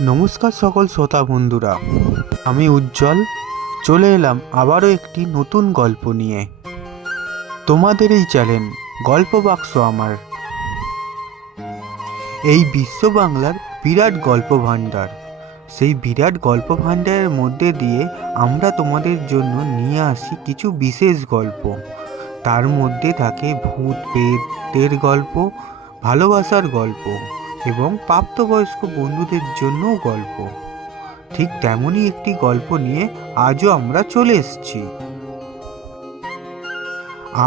নমস্কার সকল শ্রোতা বন্ধুরা, আমি উজ্জ্বল চলে এলাম আবারও একটি নতুন গল্প নিয়ে। তোমাদের এই চ্যানেল গল্প বাক্স আমার এই বিশ্ব বাংলার বিরাট গল্প ভাণ্ডার, সেই বিরাট গল্প ভাণ্ডারের মধ্যে দিয়ে আমরা তোমাদের জন্য নিয়ে আসি কিছু বিশেষ গল্প। তার মধ্যে থাকে ভূত প্রেতের গল্প, ভালোবাসার গল্প এবং প্রাপ্তবয়স্ক বন্ধুদের জন্যও গল্প। ঠিক তেমনই একটি গল্প নিয়ে আজও আমরা চলে এসেছি।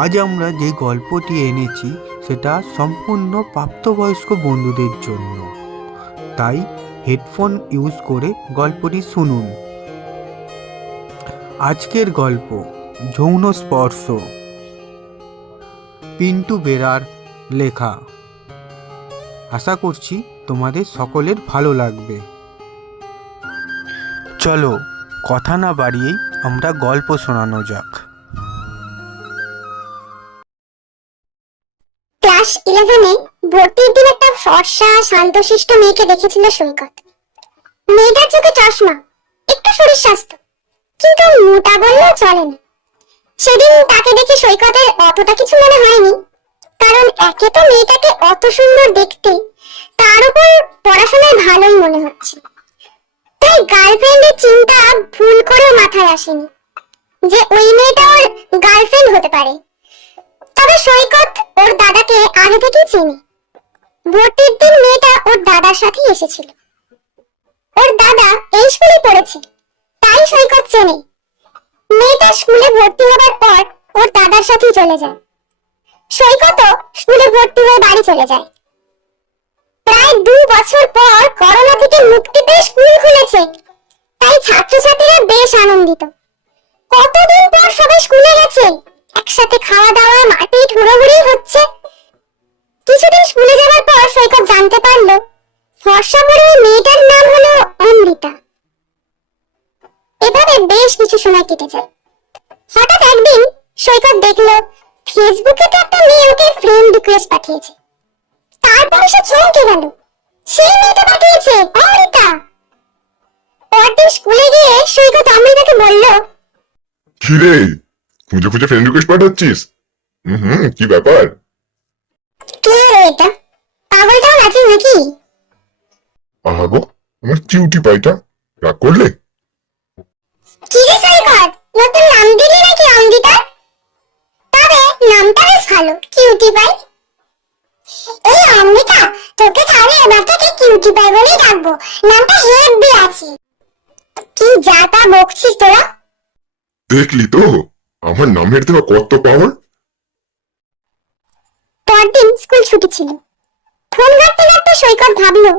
আজ আমরা যে গল্পটি এনেছি সেটা সম্পূর্ণ প্রাপ্তবয়স্ক বন্ধুদের জন্য, তাই হেডফোন ইউজ করে গল্পটি শুনুন। আজকের গল্প যৌন স্পর্শ, পিন্টু বেরার লেখা। আশা করছি তোমাদের সকলের ভালো লাগবে। চলো কথা না বাড়িয়েই আমরা গল্প শোনানো যাক। ক্লাস 11-এ ভর্তির দিন একটা ফর্সা শান্তশিষ্ট মেয়েকে দেখেছিল সৈকত। মেয়েটার চোখে চশমা, একটু শরীর স্বাস্থ্য, কিন্তু মোটা বললেও চলে না। সেদিন তাকে দেখে সৈকতের অতটা কিছু মনে হয়নি, কারণ একে তো মেয়েটাকে অত সুন্দর দেখতে, তার উপর পড়াশোনায় ভালোই মনে হচ্ছে। তাই গার্লফ্রেন্ডের চিন্তা ভুল করেও মাথায় আসেনি যে ওই মেয়েটা ওর গার্লফ্রেন্ড হতে পারে। তবে সৈকত ওর দাদাকে আগে থেকেই চেনে। ভর্তির দিন মেয়েটা ওর দাদার সাথেই এসেছিল। ওর দাদা এই স্কুলে পড়েছে, তাই সৈকত চেনে। মেয়েটা স্কুলে ভর্তি হবার পর ওর দাদার সাথেই চলে যায়। সৈকতও স্কুলে ভর্তি হয়ে বাড়ি চলে যায়। প্রায় 2 বছর পর করোনা থেকে মুক্তি পেয়ে স্কুল খুলেছে, তাই ছাত্রছাত্রীরা বেশ আনন্দিত। কতদিন পর সবাই স্কুলে গেছে, একসাথে খাওয়া দাওয়া, মারপিট, হুড়োহুড়ি হচ্ছে। কিছুদিন স্কুলে যাওয়ার পর সৈকত জানতে পারলো ফর্সা বড় মেয়েটার নাম হলো অমৃতা। এভাবে বেশ কিছু সময় কেটে যায়। হঠাৎ একদিন সৈকত দেখলো ফেসবুকে তো একটা মেয়ে ওকে ফ্রেন্ড রিকোয়েস্ট পাঠিয়েছে। তারপরে সে চমকে গেল, সেই মেয়েটা পাঠিয়েছে অমৃতা। পরদিন স্কুলে গিয়ে সৈকত অমৃতাকে বলল, কি রে, খুঁজে খুঁজে ফ্রেন্ড রিকোয়েস্ট পাঠাচ্ছিস? কি ব্যাপার? কে এটা, পাগলটাও আছে নাকি? আহাগো, আমার কিউটি পাইটা, রাগ করলে? কি রে সৈকত, নতুন নাম দিলি নাকি অমৃতা? তবে নামটা বেশ ভালো, কিউটি পাই। এই অমৃতা, তোকে তাহলে এবার থেকে কিউটি পাই বলেই ডাকবো, নামটা হেব্বি আছে। কি যা তা বকছিস তোরা? দেখলি তো আমার নামের দেওয়া কত পাওয়ার। পরদিন স্কুল ছুটি ছিল। ফোন ঘাটতে ঘাটতে সৈকত ভাবলো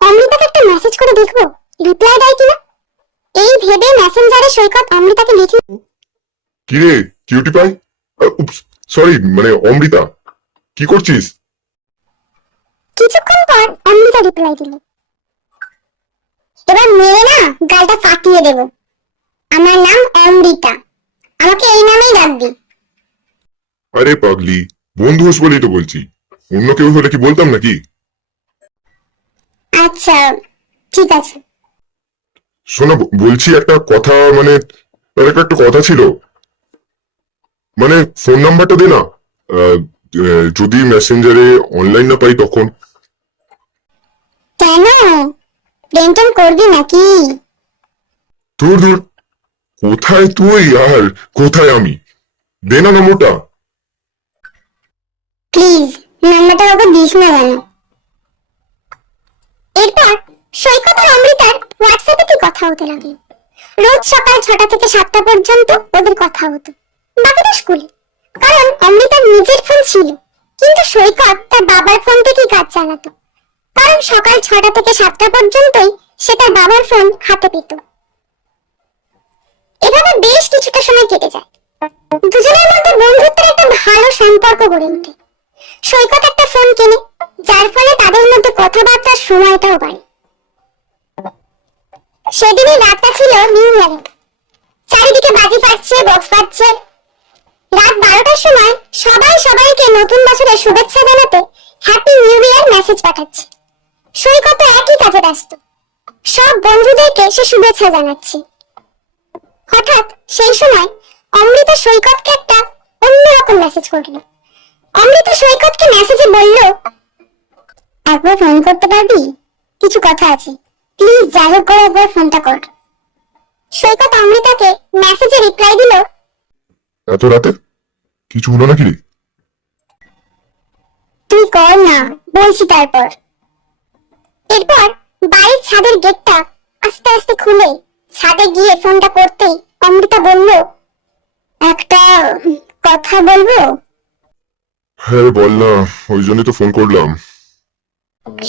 অমৃতাকে একটা মেসেজ করে দেখবো রিপ্লাই দেয় কিনা। এই ভেবে মেসেঞ্জারে সৈকত অমৃতাকে লিখল, কি রে কিউটি পাই, সরি মানে অমৃতা, কি করছিস? কিছুক্ষণ পর অমৃতা রিপ্লাই দিল, এবার মেরে না গালটা ফাটিয়ে দেব। আমার নাম অমৃতা, আমাকে এই নামেই ডাকবি। আরে পাগলি, বন্ধু হোস বলেই তো বলছি, অন্য কেউ হলে কি বলতাম নাকি? আচ্ছা ঠিক আছে। শোনো বলছি একটা কথা, মানে তার একটা কথা ছিল, মানে ফোন নাম্বারটা দে না, যদি মেসেঞ্জারে অনলাইন না পাই তখন। কেন, প্রেম টেম করবি নাকি? ধুর ধুর, কোথায় তুই আর কোথায় আমি, দে না নম্বরটা। প্লিজ নাম্বারটা ওকে দিস না কেন। এরপর সৈকত আর অমৃতার হোয়াটসঅ্যাপে কি কথা হতে লাগলো। রোজ সকাল 6টা থেকে 7টা পর্যন্ত ওদের কথা হতো, বাকিটা স্কুলে। কারণ অমৃতার নিজের ফোন ছিল, কিন্তু সৈকত তার বাবার ফোন থেকেই কাজ চালাতো, কারণ সকাল 6টা থেকে 7টা পর্যন্তই সে তার বাবার ফোন হাতে পেত। এভাবে বেশ কিছুটা সময় কেটে যায়। দুজনের মধ্যে বন্ধুত্বের একটা ভালো সম্পর্ক গড়ে ওঠে। সৈকত একটা ফোন কেনে, যার ফলে তাদের মধ্যে কথাবার্তার সময়টাও বাড়ে। সেদিনই রাতটা ছিল নিউ ইয়ারে, চারিদিকে বাজি ফাটছে, বক্স বাজছে। রাত 12টার সময় সবাই সবাইকে নতুন বছরের শুভেচ্ছা জানাতে হ্যাপি নিউ ইয়ার মেসেজ পাঠাচ্ছে। সৈকত একই কাজে ব্যস্ত। সব বন্ধুদেরকে সে শুভেচ্ছা জানাচ্ছে। হঠাৎ সেই সময় অমৃতা সৈকতকে একটা অন্যরকম মেসেজ করলো। অমৃতা সৈকতকে মেসেজে বলল, একবার ফোন করতে পারবি, কিছু কথা আছে, প্লিজ যাই হোক করে একবার ফোনটা কর। সৈকত অমৃতাকে মেসেজে রিপ্লাই দিল, এত রাতে কিছু হলো নাকি রে? তুই কর না, বলছি তারপর। এরপর বাড়ির ছাদের গেটটা আস্তে আস্তে খুলে ছাদে গিয়ে ফোনটা করতেই অমৃতা বলল, একটা কথা বলবো। হ্যাঁ বল না, ওই জন্যই তো ফোন করলাম।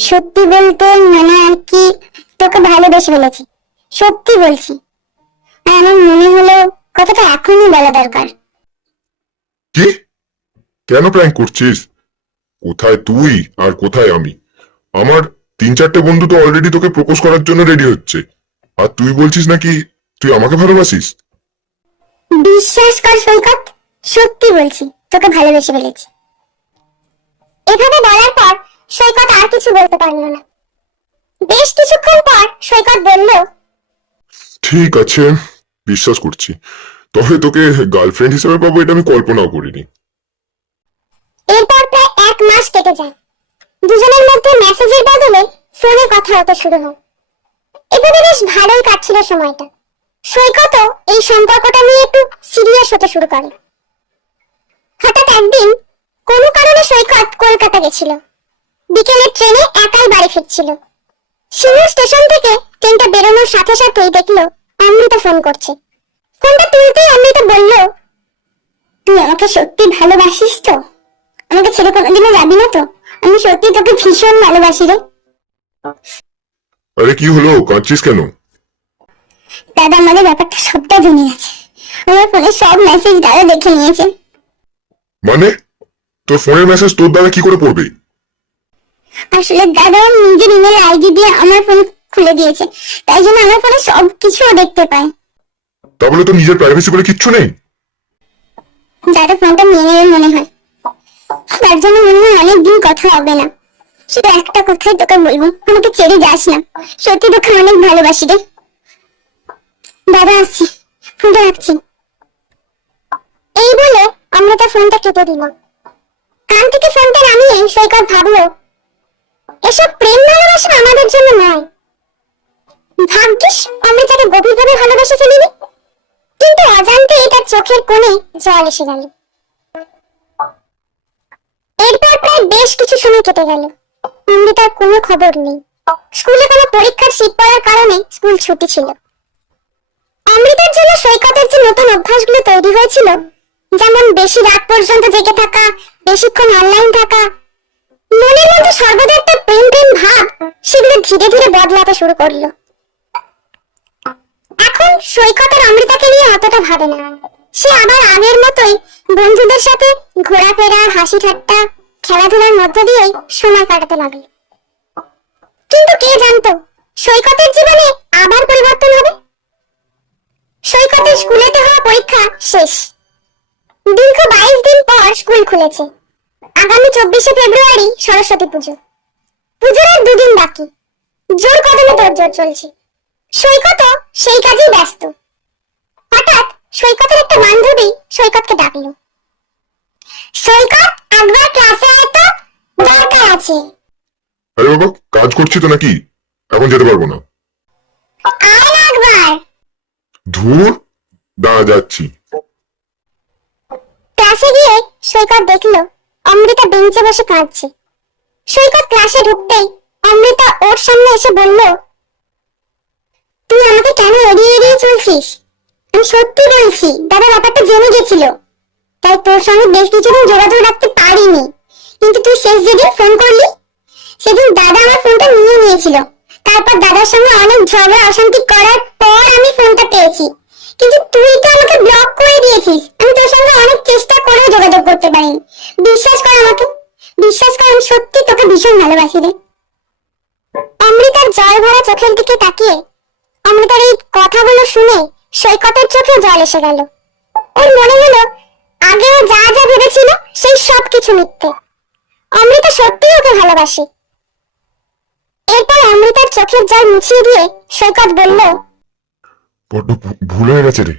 সত্যি বলতে মানে আর কি, তোকে ভালোবেসে ফেলেছি, সত্যি বলছি। আর আমার মনে হলো কথাটা এখনই বলা দরকার। কি? কেন প্র্যাঙ্ক করছিস? কোথায় তুই আর কোথায় আমি? আমার 3-4টে বন্ধু তো অলরেডি তোকে প্রপোজ করার জন্য রেডি হচ্ছে, আর তুই বলছিস নাকি তুই আমাকে ভালোবাসিস? বিশ্বাস কর সৈকত, সত্যি বলছি, তোকে ভালোবেসে ফেলেছি। এভাবে বলার পর সৈকত আর কিছু বলতে পারল না। বেশ কিছুক্ষণ পর সৈকত বলল, ঠিক আছে, বিশ্বাস করছি, তবে তোকে গার্লফ্রেন্ড হিসেবে পাবো এটা আমি কল্পনাও করিনি। এরপর প্রায় 1 মাস কেটে যায়। দুজনের মধ্যে মেসেজের বদলে ফোনে কথা হতে শুরু হয়। এভাবে বেশ ভালোই কাটছিল সময়টা। সৈকতও এই সম্পর্কটা নিয়ে একটু সিরিয়াস হতে শুরু করে। হঠাৎ একদিন কোনো কারণে সৈকত কলকাতা গেছিল। বিকেলের ট্রেনে একাই বাড়ি ফিরছিল। সিঙ্গুর স্টেশন থেকে ট্রেনটা বেরোনোর সাথে সাথেই দেখলো অমৃতা ফোন করছে। ফোনটা তুলতেই অমৃতা বলল, তুই আমাকে সত্যি ভালোবাসিস তো? আমাকে ছেড়ে কোনোদিনও যাবি না তো? আমি সত্যি তোকে ভীষণ ভালোবাসি রে। আরে কি হলো, কাঁদছিস কেন? দাদা আমাদের ব্যাপারটা সবটা জেনে গেছে। আমার ফোনে সব মেসেজ দাদা দেখে নিয়েছে। মানে তোর ফোনের মেসেজ তোর দ্বারা কি করে পড়বে? আসলে দাদা নিজের ইমেল আইডি দিয়ে আমার ফোন খুলে দিয়েছে, তাই জন্য আমার ফোনে সব কিছু দেখতে পায়। তা বলে তোর নিজের প্রাইভেসি বলে কিচ্ছু নেই? দাদা ফোনটা নিয়ে নেবে মনে হয়, তার জন্য মনে হয় অনেকদিন কথা হবে না। শুধু একটা কথাই তোকে বলবো, আমাকে ছেড়ে যাস না, সত্যি তোকে অনেক ভালোবাসি রে। দাদা আসছি, ফোনটা রাখছি। এই বলে অমৃতা ফোনটা কেটে দিল। কান থেকে ফোনটা নামিয়ে সৈকত ভাবলো, এসব প্রেম ভালোবাসা আমাদের জন্য নয়। ভাগ্যিস অমৃতাকে গভীরভাবে ভালোবাসে ফেলিনি। কিন্তু অজান্তে তার চোখের কোণে জল এসে গেল। এরপর প্রায় বেশ কিছু সময় কেটে গেল। অমৃতার কোনো খবর নেই। স্কুলে কোনো পরীক্ষার শীত পড়ার কারণে স্কুল ছুটি ছিল। অমৃতার জন্য সৈকতের যে নতুন অভ্যাসগুলো তৈরি হয়েছিল, যেমন বেশি রাত পর্যন্ত জেগে থাকা, বেশিক্ষণ অনলাইন থাকা, মনের মধ্যে সর্বদা একটা প্রেম প্রেম ভাব, সেগুলো ধীরে ধীরে বদলাতে শুরু করলো। এখন সৈকত আর অমৃতাকে নিয়ে অতটা ভাবে না। সে আবার আগের মতোই বন্ধুদের সাথে ঘোরাফেরা, হাসি ঠাট্টা, খেলাধুলার মধ্য দিয়েই সময় কাটাতে লাগলো। কিন্তু কে জানতো সৈকতের জীবনে আবার পরিবর্তন হবে। সৈকতের স্কুলেতে হওয়া পরীক্ষা শেষ। দীর্ঘ 22 দিন পর স্কুল খুলেছে। আগামী 24শে ফেব্রুয়ারি সরস্বতী পুজো। পুজোর আর 2 দিন বাকি। জোর কদমে তোড়জোড় চলছে। সৈকতও সেই কাজেই ব্যস্ত। হঠাৎ সৈকতের একটা বান্ধবী সৈকতকে ডাকলো, সৈকত একবার ক্লাসে আয় তো, দরকার আছে। আরে বাবা, কাজ করছি তো নাকি, এখন যেতে পারবো না। আয় না একবার। ধুর, দাঁড়া যাচ্ছি। ক্লাসে গিয়ে সৈকত দেখলো অমৃতা বেঞ্চে বসে কাঁদছে। সৈকত ক্লাসে ঢুকতেই অমৃতা ওর সামনে এসে বলল, তুই আমাকে কেন এড়িয়ে এড়িয়ে চলছিস? আমি সত্যি বলছি, দাদা ব্যাপারটা জেনে গেছিল, তাই তোর সঙ্গে বেশ কিছুদিন যোগাযোগ রাখতে পারিনি। কিন্তু তুই শেষ যেদিন ফোন করলি, সেদিন দাদা আমার ফোনটা নিয়ে নিয়েছিল। তারপর দাদার সঙ্গে অনেক ঝগড়া অশান্তি করার পর আমি ফোনটা পেয়েছি। কিন্তু তুই তো আমাকে ব্লক করে দিয়েছিস। আমি তোর সঙ্গে অনেক চেষ্টা করেও যোগাযোগ করতে পারিনি। বিশ্বাস কর আমাকে, বিশ্বাস কর, আমি সত্যি তোকে ভীষণ ভালোবাসি রে। অমৃতার জল ভরা চোখের দিকে তাকিয়ে অমৃতার এই কথাগুলো শুনে সৈকতের চোখে জল এসে গেল। ওর মনে হলো আগেও যা যা ভেবেছিল সেই সব কিছু মিথ্যে। অমৃতা সত্যি ওকে ভালোবাসে। এরপর অমৃতার চোখের জল মুছিয়ে দিয়ে সৈকত বলল, বড্ড ভুল হয়ে গেছে রে,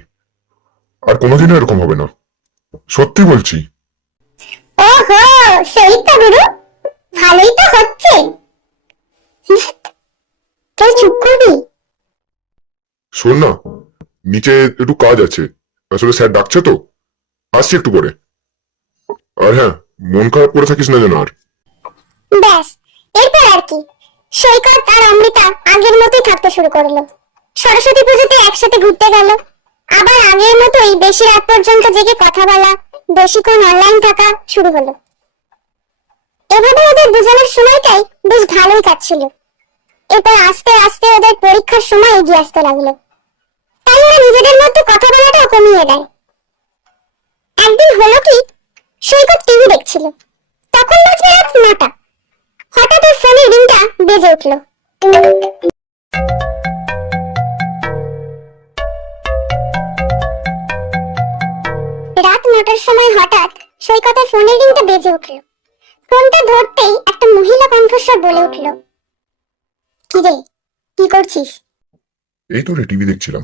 আর কোনোদিনও এরকম হবে না, সত্যি বলছি। ওহো, সেই তো গুরু, ভালোই তো হচ্ছে। তুই চুপ করবি? শোন না, নিচে একটু কাজ আছে, আসলে স্যার ডাকছে তো, আসছি একটু পরে। আর হ্যাঁ, মন খারাপ করে থাকিস না যেন আর। ব্যাস, এরপর আর কি, সৈকত আর অমৃতা আগের মতোই থাকতে শুরু করলো। সরস্বতী পুজোতে একসাথে ঘুরতে গেল, আবার আগের মতোই বেশি রাত পর্যন্ত জেগে কথা বলা, বেশিক্ষণ অনলাইন থাকা শুরু হলো। এভাবে ওদের দুজনের সময়টাই বেশ ভালোই কাটছিল। এরপর আস্তে আস্তে ওদের পরীক্ষার সময় এগিয়ে আসতে লাগলো, তাই ওরা নিজেদের মধ্যে কথা বলাটাও কমিয়ে দেয়। একদিন হলো কি, সৈকত টিভি দেখছিল, তখন বাজে রাত 9টা। হঠাৎ ওর ফোনের রিংটা বেজে উঠল। রাত 9টার সময় হঠাৎ সৈকতের ফোনের রিংটা বেজে উঠল। ফোনটা ধরতেই একটা মহিলা কণ্ঠস্বর বলে উঠল, কি রে, কি করছিস? এই তো রে, টিভি দেখছিলাম।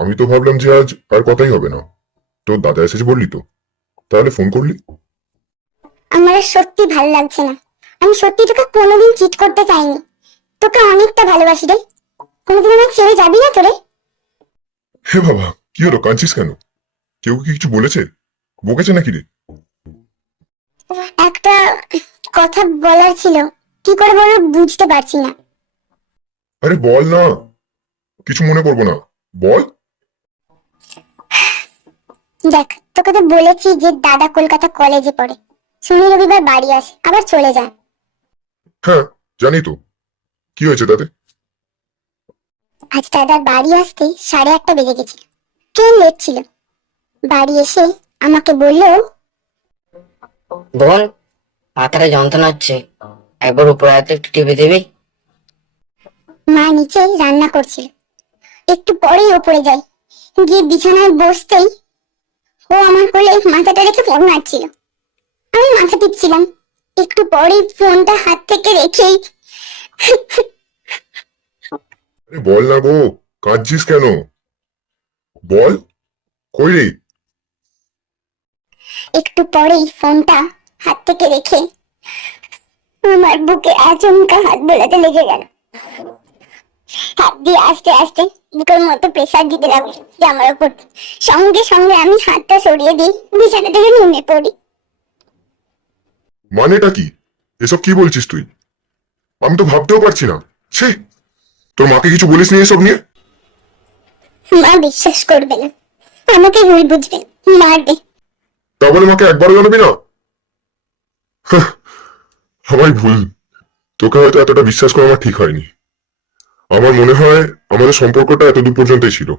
আমি তো ভাবলাম যে আজ আর কথাই হবে না, তোর দাদা এসেছে বললি তো, তাহলে ফোন করলি। আমার আর সত্যি ভালো লাগছে না। আমি সত্যি তোকে কোনোদিন চিট করতে চাইনি। তোকে অনেকটা ভালোবাসি রে। কোনোদিন আমার ছেড়ে যাবি না তোরে? হে বাবা, কি হলো, কাঁদছিস কেন? কেউ কি কিছু বলেছে, বকেছে নাকি রে? একটা কথা বলার ছিল, কি করে বলবো বুঝতে পারছি না। আরে বল না, কিছু মনে করবো না, বল। দেখ, তোকে তো বলেছি যে দাদা কলকাতা কলেজে পড়ে, শনি রবিবার বাড়ি আসে আবার চলে যায়। হ্যাঁ, জানি তো, কি হয়েছে তাতে? আজ দাদার বাড়ি আসতে 8:30 বেজে গেছিল, ট্রেন লেট ছিল। বাড়ি এসে আমাকে বললো, বোন, মাথায় যন্ত্রণা হচ্ছে, একবার উপরে হাতে একটু টিপে দিবি? মা নিচে রান্না করছিল। একটু পরেই ওপরে যাই, গিয়ে বিছানায় বসতেই ও আমার কোলে মাথাটা রেখে ফোন মারছিল। আমি মাথা টিপছিলাম, একটু পরেই ফোনটা হাত থেকে রেখেই আরে বল না গো, কাঁদছিস কেন, বল, কই রে? একটু পরেই ফোনটা হাত থেকে রেখে আমার বুকে আচমকা হাত বোলাতে লেগে গেল। হাত দিয়ে আস্তে আস্তে বুকের মতো প্রেসার দিতে লাগলো জামার উপর। সঙ্গে সঙ্গে আমি হাতটা সরিয়ে দিই, বিছানা থেকে নেমে পড়ি। মানেটা কি, এসব কি বলছিস তুই? আমি তো ভাবতেও পারছি না। ছি, তোর মাকে কিছু বলিস নি এসব নিয়ে? মা বিশ্বাস করবে না, আমাকে ভুল বুঝবে, মারবে। তাহলে মাকে একবারও জানাবি না? হাহ, আমায় ভুল, তোকে হয়তো এতটা বিশ্বাস করা আমার ঠিক হয়নি। আমার মনে হয় আমাদের সম্পর্কটা এত দূর পর্যন্তই ছিল।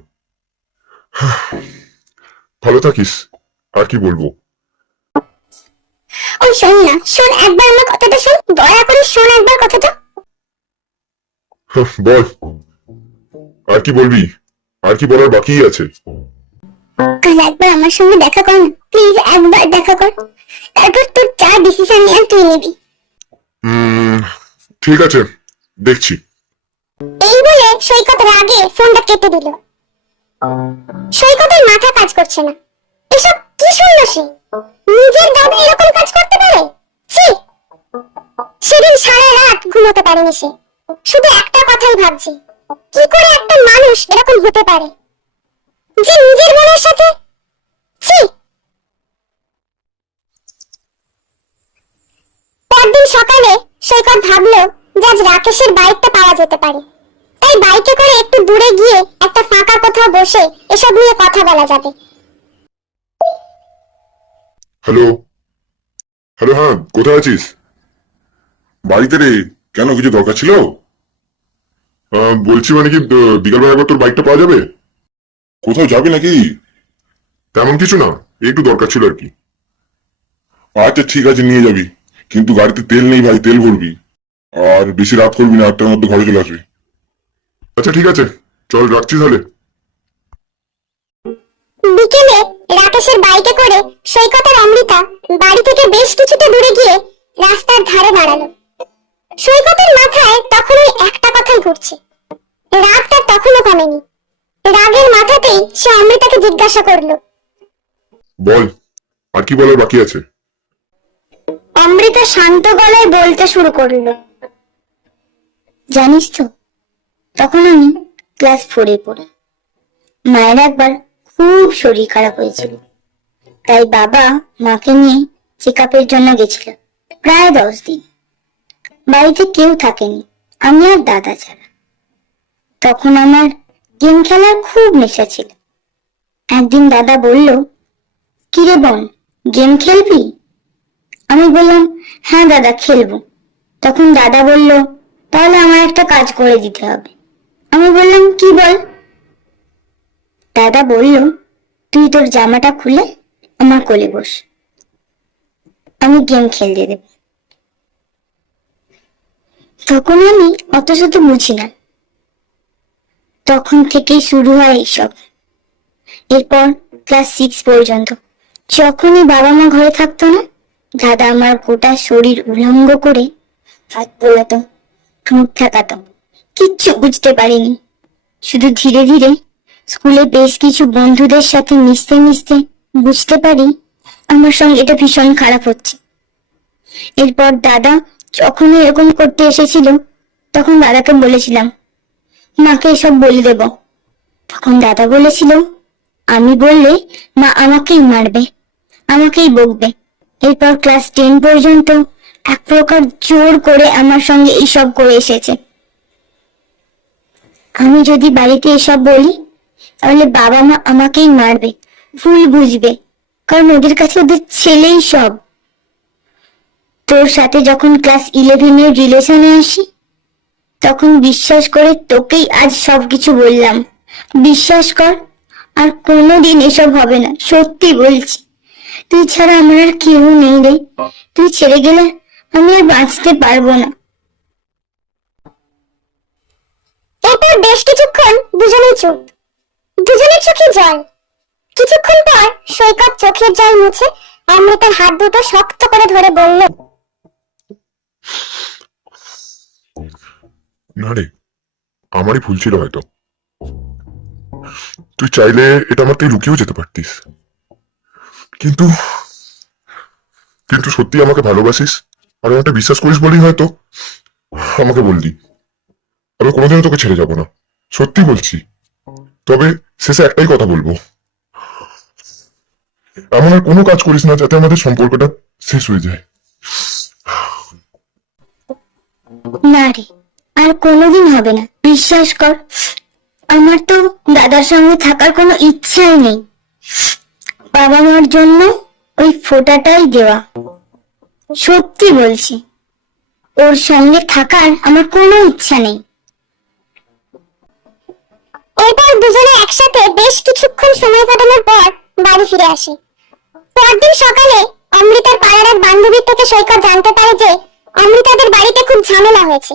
হাহ, ভালো থাকিস, আর কি বলবো। ও শোন না, শোন একবার আমার কথাটা শোন, দয়া করে শোন একবার কথাটা। হাহ, বল, আর কি বলবি, আর কি বলার বাকি আছে? কাল একবার আমার সঙ্গে দেখা কর না, প্লিজ একবার দেখা কর, তারপর তোর যা ডিসিশন নিয়ে তুই নিবি। ঠিক আছে, দেখছি। এই বলে সৈকত রাগে ফোনটা কেটে দিল। সৈকতের মাথা কাজ করছে না, এসব কি শুনলো সে? নিজের দাদা এরকম কাজ করতে পারে? ছি! সেদিন সারা রাত ঘুমোতে পারেনি সে, শুধু একটা কথাই ভাবছে, কি করে একটা মানুষ এরকম হতে পারে যে নিজের বোনের সাথে। ছি! পরদিন সকালে সৈকত ভাবলো যে আজ রাকেশের বাইকটা পাওয়া যেতে পারে, তাই বাইকে করে একটু দূরে গিয়ে একটা ফাঁকা কোথাও বসে এসব নিয়ে কথা বলা যাবে। হ্যালো, হ্যালো, হ্যাঁ, কোথায় আছিস? বাড়িতে রে, কেন, কিছু দরকার ছিল? বলছি মানে কি, বিকালবেলা একবার তোর বাইকটা পাওয়া যাবে? কোথাও যাবি নাকি? তেমন কিছু না, একটু দরকার ছিল আর কি। আচ্ছা ঠিক আছে, নিয়ে যাবি, কিন্তু গাড়িতে তেল নেই ভাই, তেল ভরবি, আর বেশি রাত করবি না, 8টার মধ্যে ঘরে চলে আসবি। আচ্ছা ঠিক আছে, চল রাখছি তাহলে। বিকেলে রাকেশের বাইকে করে সৈকত আর অমৃতা বাড়ি থেকে বেশ কিছুটা দূরে গিয়ে রাস্তার ধারে দাঁড়ালো। সৈকতের মাথায় তখন ওই একটা কথাই ঘুরছে। রাগটা তখনও কমেনি। রাগের মাথাতেই সে অমৃতাকে জিজ্ঞাসা করলো, বল, আর কি বলার বাকি আছে? অমৃতা শান্ত গলায় বলতে শুরু করলো, জানিস তো, তখন আমি ক্লাস 4-এ পড়ি। মায়ের একবার খুব শরীর খারাপ হয়েছিল, তাই বাবা মাকে নিয়ে চেক আপের জন্য গেছিল প্রায় 10 দিন। বাড়িতে কেউ থাকেনি, আমি আর দাদা ছাড়া। তখন আমার গেম খেলার খুব নেশা ছিল। একদিন দাদা বলল, কিরে বোন, গেম খেলবি? আমি বললাম, হ্যাঁ দাদা খেলবো। তখন দাদা বলল, তাহলে আমার একটা কাজ করে দিতে হবে। আমি বললাম, কি বল? দাদা বলল, তুই তোর জামাটা খুলে আমার কোলে বস, আমি গেম খেলতে দেব। তখন আমি অত শত বুঝি না। তখন থেকেই শুরু হয় এইসব। এরপর ক্লাস 6 পর্যন্ত যখনই বাবা মা ঘরে থাকতো না, দাদা আমার গোটা শরীর উলঙ্গ করে হাত বোলাতো, ঠোঁট ঠেকাতো। কিচ্ছু বুঝতে পারিনি। শুধু ধীরে ধীরে স্কুলে বেশ কিছু বন্ধুদের সাথে মিশতে মিশতে বুঝতে পারি আমার সঙ্গে এটা ভীষণ খারাপ হচ্ছে। এরপর দাদা যখন এরকম করতে এসেছিল, তখন দাদাকে বলেছিলাম মাকে এসব বলে দেব। তখন দাদা বলেছিল, আমি বললে মা আমাকেই মারবে, আমাকেই বকবে। এরপর ক্লাস 10 পর্যন্ত এক প্রকার জোর করে আমার সঙ্গে এইসব করে এসেছে। আমি যদি বাড়িতে এসব বলি, তাহলে বাবা মা আমাকেই মারবে, ভুল বুঝবে, কারণ ওদের কাছে ওদের ছেলেই সব। তোর সাথে যখন ক্লাস 11-এর রিলেশনে আসি, তখন বিশ্বাস করে তোকেই আজ সবকিছু বললাম। বিশ্বাস কর, আর কোনোদিন এসব হবে না, সত্যি বলছি। তুই ছাড়া আমার আর কেউ নেই রে। তুই ছেড়ে গেলে আমি আর বাঁচতে পারবো না। এরপর বেশ কিছুক্ষণ দুজনেই চুপ, দুজনের চোখে জল। কিছুক্ষণ পর সৈকত চোখের জল মুছে অমৃতার হাত দুটো শক্ত করে ধরে বলল, না রে, আমারই ভুল ছিল হয়তো। তুই চাইলে এটা আমার থেকে লুকিয়েও যেতে পারতিস, কিন্তু কিন্তু সত্যি আমাকে ভালোবাসিস আর আমাকে বিশ্বাস করিস বলেই হয়তো আমাকে বললি। আমি কোনোদিনও তোকে ছেড়ে যাব না, সত্যি বলছি। তবে শেষে একটাই কথা বলবো, এমন আর কোনো কাজ করিস না যাতে আমাদের সম্পর্কটা শেষ হয়ে যায়। না রে, আর কোনোদিন হবে না, বিশ্বাস কর। আমার তো দাদার সঙ্গে থাকার কোনো ইচ্ছাই নেই। বাবা মার জন্য ওই ফোঁটাটাই দেওয়া। সত্যি বলছি, ওর সঙ্গে থাকার আমার কোনো ইচ্ছা নেই। এরপর দুজনে একসাথে বেশ কিছুক্ষণ সময় কাটানোর পর বাড়ি ফিরে আসে। পরদিন সকালে অমৃতার পাড়ার এক বান্ধবীর থেকে সৈকত জানতে পারে যে অমৃতাদের বাড়িতে খুব ঝামেলা হয়েছে।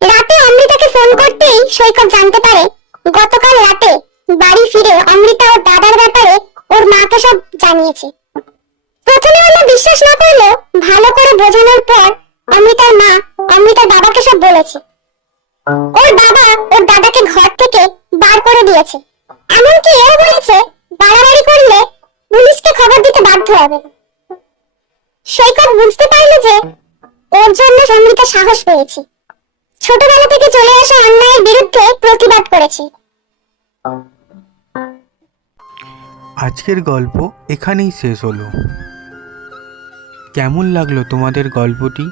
রাতে অমৃতাকে ফোন করতেই সৈকত জানতে পারে গতকাল রাতে বাড়ি ফিরে অমৃতা ওর দাদার ব্যাপারে ওর মাকে সব জানিয়েছে। প্রথমে ওরা বিশ্বাস না করলেও ভালো করে বোঝানোর পর অমৃতার মা অমৃতার বাবাকে সব বলেছে। ওর বাবা ওর দাদাকে ঘর থেকে বার করে দিয়েছে, এমনকি এও বলেছে বাড়াবাড়ি করলে পুলিশকে খবর দিতে বাধ্য হবে। সৈকত বুঝতে পারল যে ওর জন্য অমৃতা সাহস পেয়েছে, ছোটবেলা থেকে চলে আসা অন্যায়ের বিরুদ্ধে প্রতিবাদ করেছে। আজকের গল্প এখানেই শেষ হলো। কেমন লাগলো তোমাদের গল্পটি?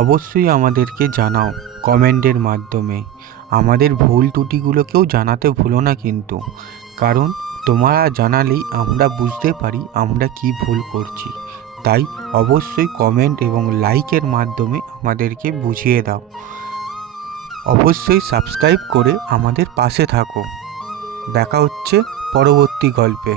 অবশ্যই আমাদেরকে জানাও কমেন্টের মাধ্যমে। আমাদের ভুল ত্রুটিগুলোকেও জানাতে ভুলো না কিন্তু, কারণ তোমরা জানালেই আমরা বুঝতে পারি আমরা কি ভুল করছি। তাই অবশ্যই কমেন্ট এবং লাইকের মাধ্যমে আমাদেরকে বুঝিয়ে দাও। অবশ্যই সাবস্ক্রাইব করে আমাদের পাশে থাকো। দেখা হচ্ছে পরবর্তী গল্পে।